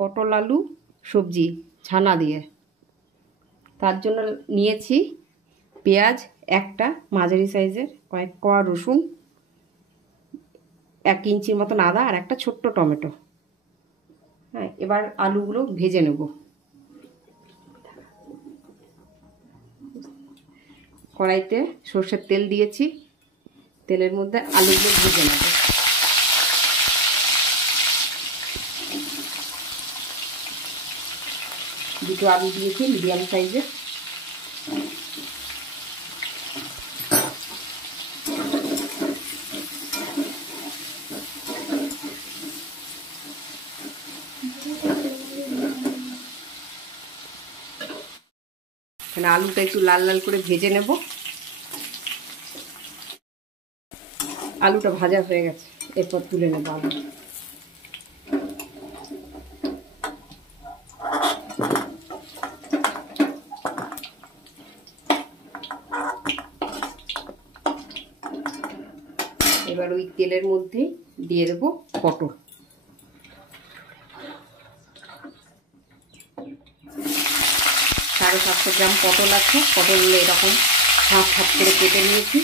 পটল আলু সবজি ছানা দিয়ে। তার জন্য নিয়েছি পেঁয়াজ একটা মাঝারি সাইজের, কয়েক কোয়া রসুন, 1 ইঞ্চির মতন আদা আর একটা ছোট্ট টমেটো। হ্যাঁ, এবার আলুগুলো ভেজে নেব। কড়াইতে সর্ষের তেল দিয়েছি, তেলের মধ্যে আলুগুলো ভেজে নেব। দুটো আলু দিয়েছি মিডিয়াম সাইজের। এখানে আলুটা একটু লাল লাল করে ভেজে নেব। আলুটা ভাজা হয়ে গেছে, এরপর তুলে নেব আলু। এবার ওই তেলের মধ্যে দিয়ে দেবো পটল। 750 গ্রাম পটল আছে। পটলগুলো এরকম হাফ হাফ করে কেটে নিয়েছি।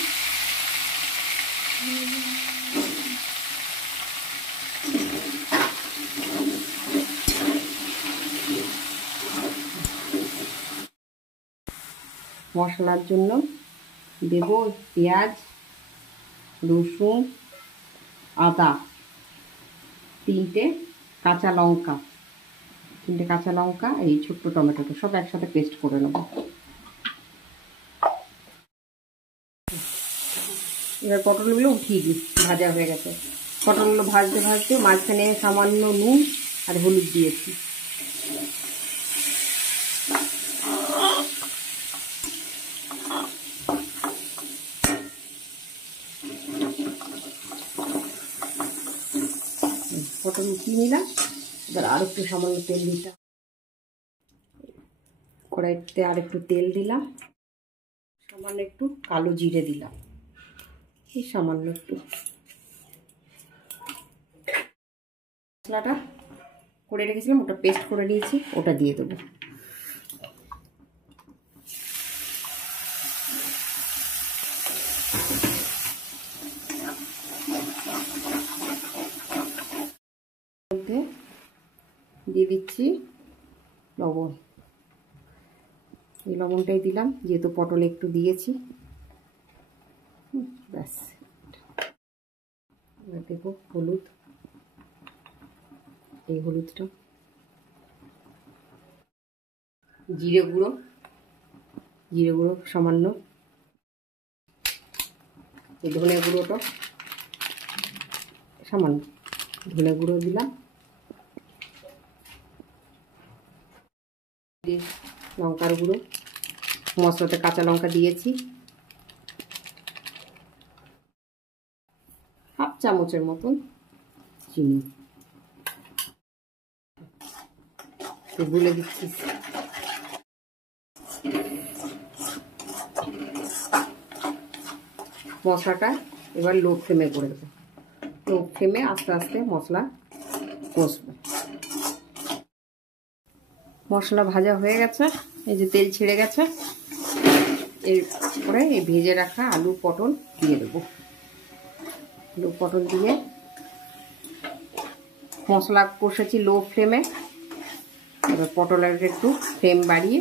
মশলার জন্য দেব পেঁয়াজ, রসুন, আদা, 3টে কাঁচা লঙ্কা, এই ছোট্ট টমেটোটা সব একসাথে পেস্ট করে নেব। এবার পটলগুলো উঠিয়ে দিই, ভাজা হয়ে গেছে। পটলগুলো ভাজতে ভাজতে মাঝখানে সামান্য নুন আর হলুদ দিয়েছি। পটল উঠিয়ে নিলাম। এবার আর একটু সামান্য তেল দিলাম, কড়াইতে আর একটু তেল দিলাম, সামান্য একটু কালো জিরে দিলাম, এই সামান্য একটু। মশলাটা করে রেখেছিলাম, ওটা পেস্ট করে নিয়েছি, ওটা দিয়ে দেবো। মধ্যে দিয়ে দিচ্ছি লবণ। এই লবণটাই দিলাম, যেহেতু পটলে একটু দিয়েছি। ব্যাস, এবার দেবো হলুদ, এই হলুদটা, জিরে গুঁড়ো সামান্য, এই ধনে গুঁড়োটা সামান্য, ধনে গুঁড়ো দিলাম, লঙ্কার গুঁড়ো, মশলাতে কাঁচা লঙ্কা দিয়েছি, হাফ চামচের মতন চিনি গুলে দিচ্ছি। মশলাটা এবার লো ফ্লেমে করে দেবো। লো ফ্লেমে আস্তে আস্তে মশলা কষবে। মশলা ভাজা হয়ে গেছে, এই যে তেল ছেড়ে গেছে। এরপরে এই ভেজে রাখা আলু পটল দিয়ে দেবো। আলু পটল দিয়ে মশলা কষেছি লো ফ্লেমে। এবার পটলের একটু ফ্লেম বাড়িয়ে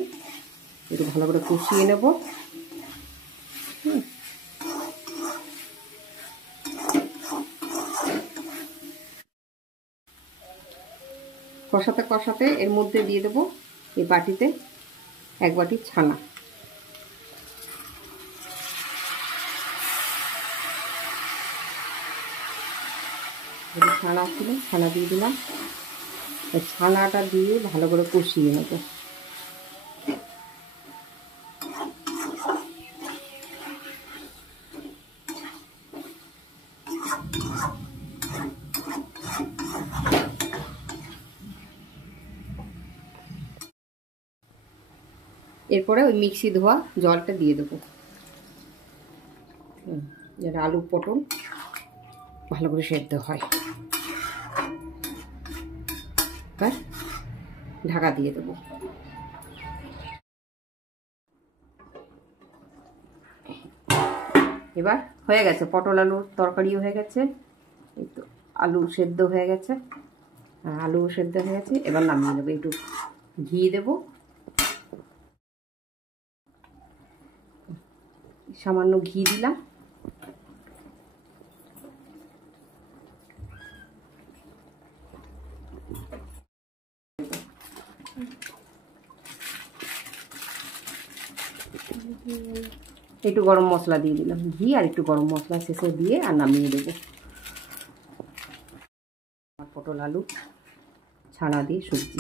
একটু ভালো করে কষিয়ে নেব। কষাতে কষাতে এর মধ্যে দিয়ে দেবো এই বাটিতে 1 বাটি ছানা। ছানা ছিল, ছানা দিয়ে দিলাম। ছানাটা দিয়ে ভালো করে কষিয়ে নেব। এরপরে ওই মিক্সি ধোয়া জলটা দিয়ে দেবো, যেটা আলু পটল ভালো করে সেদ্ধ হয়। এবার ঢাকা দিয়ে দেবো। এবার হয়ে গেছে, পটল আলুর তরকারিও হয়ে গেছে, এই তো আলু সেদ্ধ হয়ে গেছে, আলু সেদ্ধ হয়ে গেছে। এবার নামিয়ে দেবো, একটু ঘি দেবো, সামান্য ঘি দিলাম। একটু গরম মশলা দিয়ে দিলাম, ঘি আর একটু গরম মশলা শেষে দিয়ে আর নামিয়ে দেবো। পটল আলু ছানা দিয়ে সবজি।